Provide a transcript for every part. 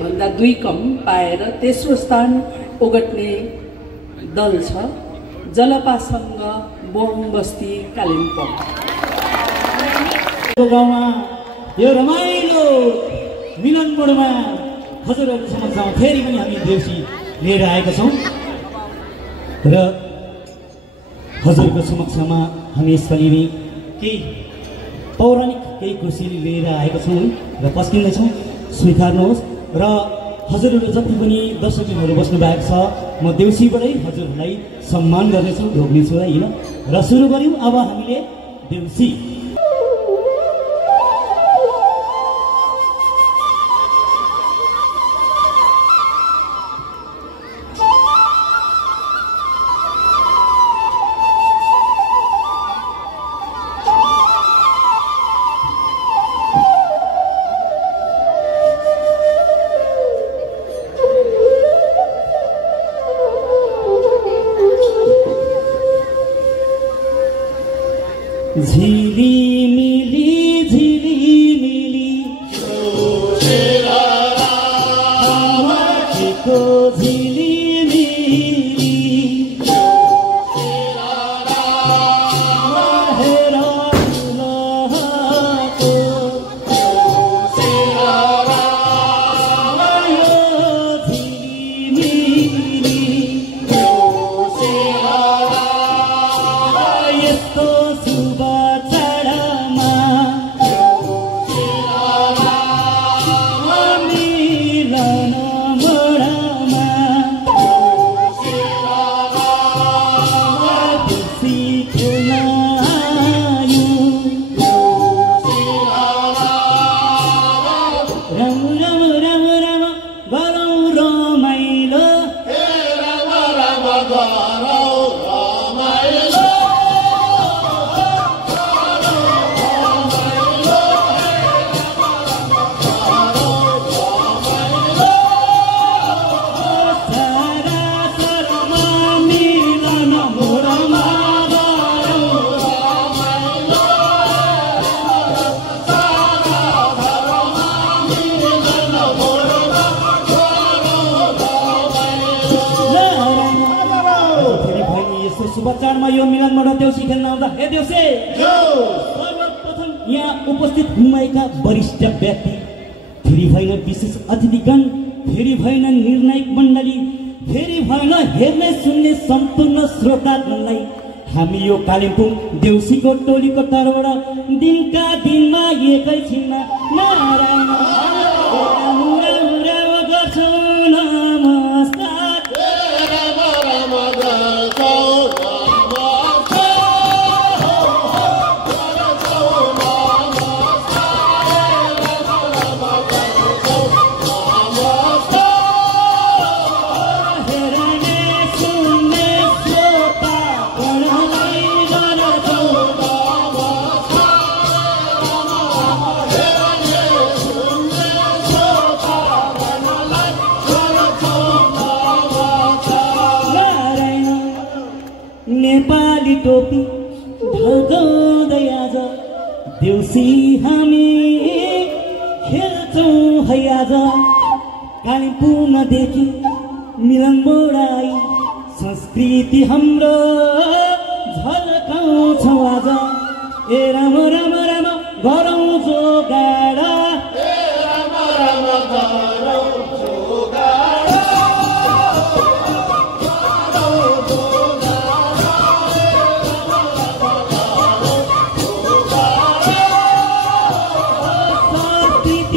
भन्दा 2 कम पाएर तेस्रो स्थान ओगट्ने दल छ जलपासँग बोङ बस्ती कालिम्पोङ। गाउँमा यो रमाइलो मिलन मोडमा हजुरहरूको समक्षमा फेरि पनि हामी देउसी लिएर आएका छौँ र हजुरको समक्षमा हामी यसपालि केही पौराणिक केही खुसी लिएर आएका छौँ र पस्किँदैछौँ, स्वीकार्नुहोस्। र हजुरहरू जति पनि दर्शकहरू बस्नु भएको छ म देउसीबाटै हजुरहरूलाई सम्मान गर्नेछु, ढोग्नेछु होइन। र सुरु गऱ्यौँ अब हामीले देउसी। शुभचाडमा यो मिलन मोड देउसी खेल्न आउँदा हे देउसे सर्वप्रथम यहाँ उपस्थित हुनुभएका वरिष्ठ व्यक्ति, फेरि भएन विशेष अतिथिगण, फेरि भएन निर्णायक मण्डली, फेरि भएन हेर्ने सुन्ने सम्पूर्ण श्रोतागणलाई हामी यो कालिम्पोङ देउसीको टोलीको तर्फबाट दिनका दिनमा एकैछिनमा नारायण गर्छौँ नमस्कार। नेपाली टोपी ढल्काउँदै आज देउसी हामी खेल्छौँ है आज। कालिम्पोङदेखि मिलन मोड आई संस्कृति हाम्रो झल्काउँछौँ आज। ए राम राम राम गरौँ जोगाड, Oh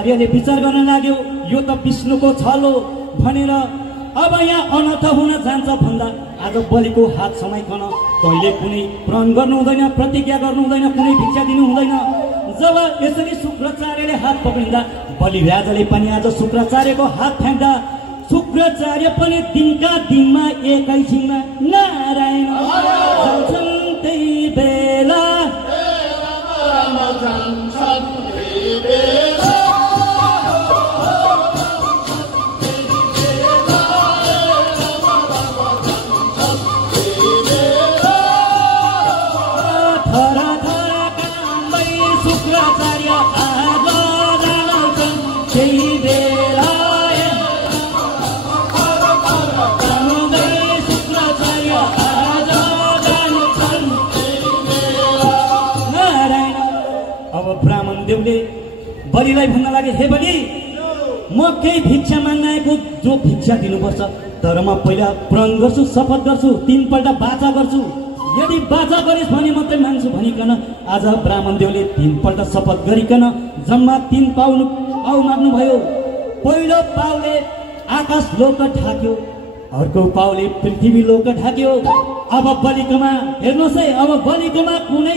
शुक्राचार्यले विचार गर्न लाग्यो यो त विष्णुको छल हो भनेर अब यहाँ अनर्थ हुन जान्छ भन्दा आज बलिको हात समाइकन तैँले कुनै प्रण गर्नु हुँदैन, प्रतिज्ञा गर्नु हुँदैन, कुनै भिक्षा दिनु हुँदैन। जब यसरी शुक्राचार्यले हात पक्रिँदा बलिराजाले पनि आज शुक्राचार्यको हात फ्याँक्दा शुक्राचार्य पनि दिनका दिनमा एकैछिनमा नारायण जान्छन् त्यही बेला। बलिलाई भन्न लागे हे बलि म केही भिक्षा माग्न आएको, जो भिक्षा दिनुपर्छ, तर म पहिला प्रण गर्छु, शपथ गर्छु, 3 पल्ट बाचा गर्छु, यदि बाचा गरिस् भने मात्रै माग्छु भनिकन आज ब्राह्मणदेवले 3 पल्ट शपथ गरिकन जम्मा 3 पाउ माग्नुभयो। पहिलो पाउले आकाश लोक ढाक्यो, अर्को पाउले पृथ्वी लोक ढाक्यो। अब बलिकोमा हेर्नुहोस् है, अब बलिकोमा कुनै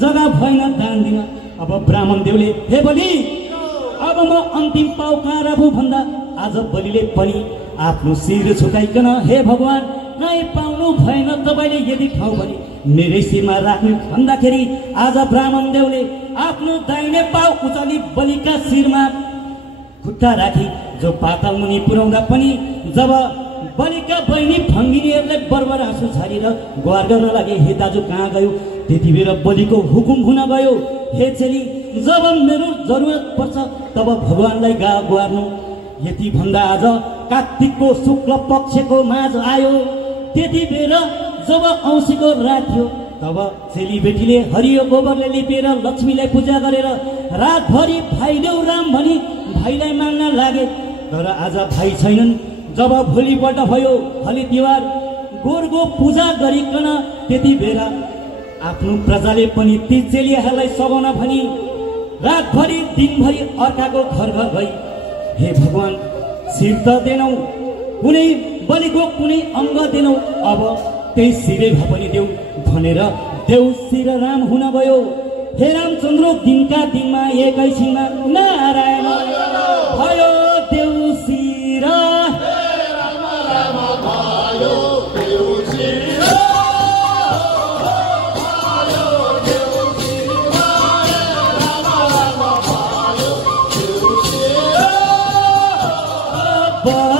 जग्गा भएन दान दिन। अब ब्राह्मणदेवले हे बलि अब म अन्तिम पाउ कहाँ राखौँ भन्दा आज बलिले पनि आफ्नो शिर झुकाइकन हे भगवान कहीँ पाउनु भएन तपाईँले यदि ठाउँ भने मेरै शिरमा राख्नु भन्दाखेरि आज ब्राह्मणदेवले आफ्नो दाहिने पाउ उचाली बलिका शिरमा खुट्टा राखी जो पाताल मुनि पुर्याउँदा पनि जब बलिका बहिनी भङ्गिनीहरूले बर्बर आँसु छारेर गुहार गर्न लागे हे दाजु कहाँ गयो, त्यति बेला बलिको हुकुम हुन गयो हे चेली जब मेरो जरुरत पर्छ तब भगवानलाई गुहार्नु। यति भन्दा आज कार्तिकको शुक्ल पक्षको माझ आयो, त्यति बेला जब औँसीको रात थियो तब चेलीबेटीले हरियो गोबरले लिपेर लक्ष्मीलाई पूजा गरेर रातभरि भाइ देऊ राम भनी भाइलाई माग्न लागे। तर आज भाइ छैनन्। जब भोलिपल्ट भयो हली तिहार गोरको पूजा गरिकन त्यति बेला आफ्नो प्रजाले पनि ती चेलीहरूलाई सघाउन भनी रातभरि दिनभरि अर्काको घर घर गई हे भगवान शिर त दिनौ, कुनै बलिको कुनै अङ्ग दिनौ, अब त्यही शिरै भए पनि देऊ भनेर देउ शिर राम हुन गयो। हे रामचन्द्र दिनका दिनमा एकैछिनमा नारायण भयो देउ शिर। Oh,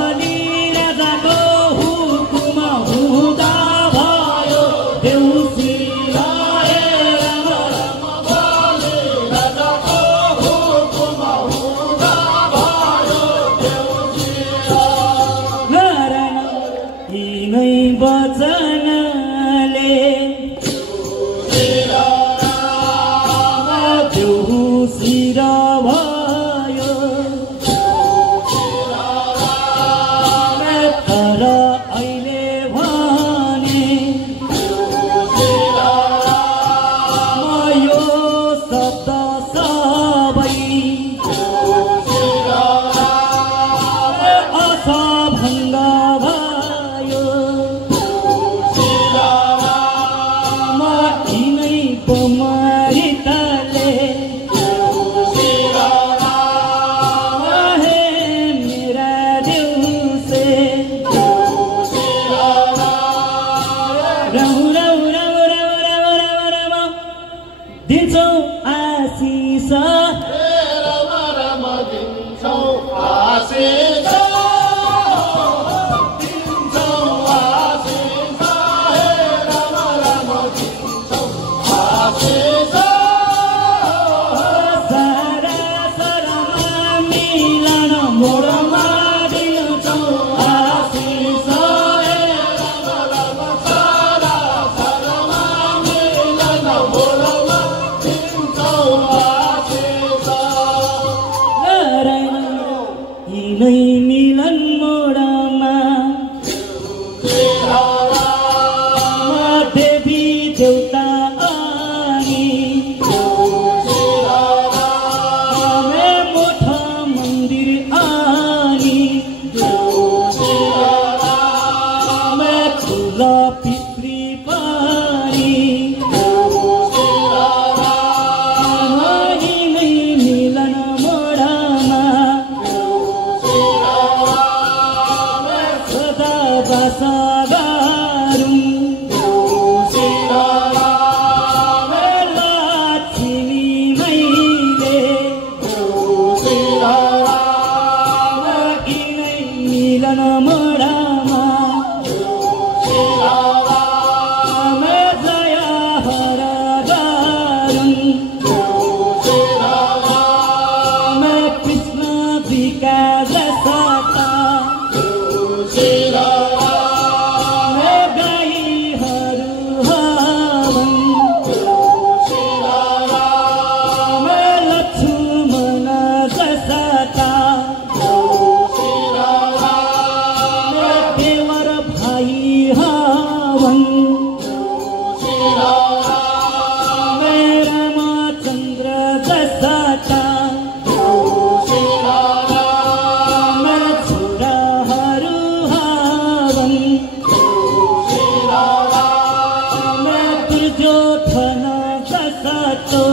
जोथन जसतो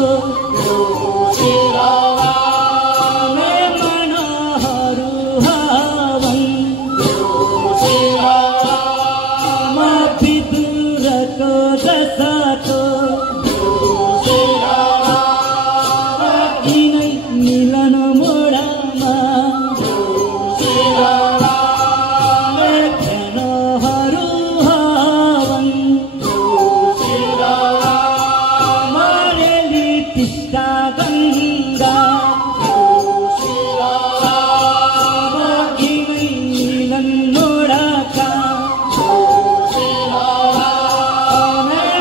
मनहरू हवन विदुरको जसतो यिनै मिलन मोडामा ध्यानहरू हवन मरेली टिस्टा गङ्गा यिनै मिलन मोडाका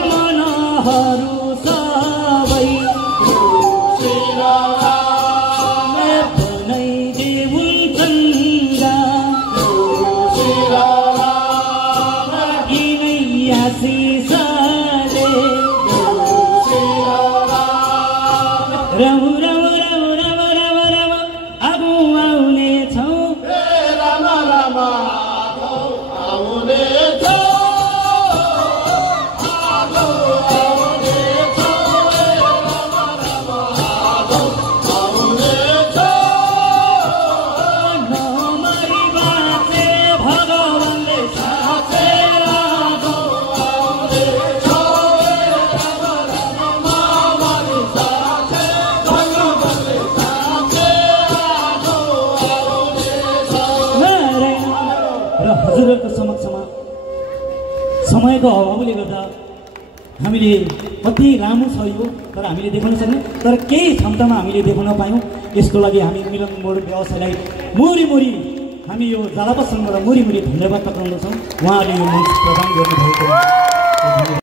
मनहरू सबै बनाइदेऊन् गङ्गा यिनै आशिषले रम रम रम रम रम रम आगो आउनेछौँ नमरी बाँचे भगवानले साँचे आगो र हजुरहरूको समक्षमा समयको अभावले गर्दा हामीले कति लामो छ यो तर हामीले देखाउन सक्ने तर केही क्षमतामा हामीले देखाउन पायौँ। यसको लागि हामी मिलन मोड व्यवसायलाई मुरी हामी यो जालपा सङ्घबाट मुरी धन्यवाद टक्राउँदछौँ। उहाँहरूले यो मञ्च प्रदान गर्नुभएको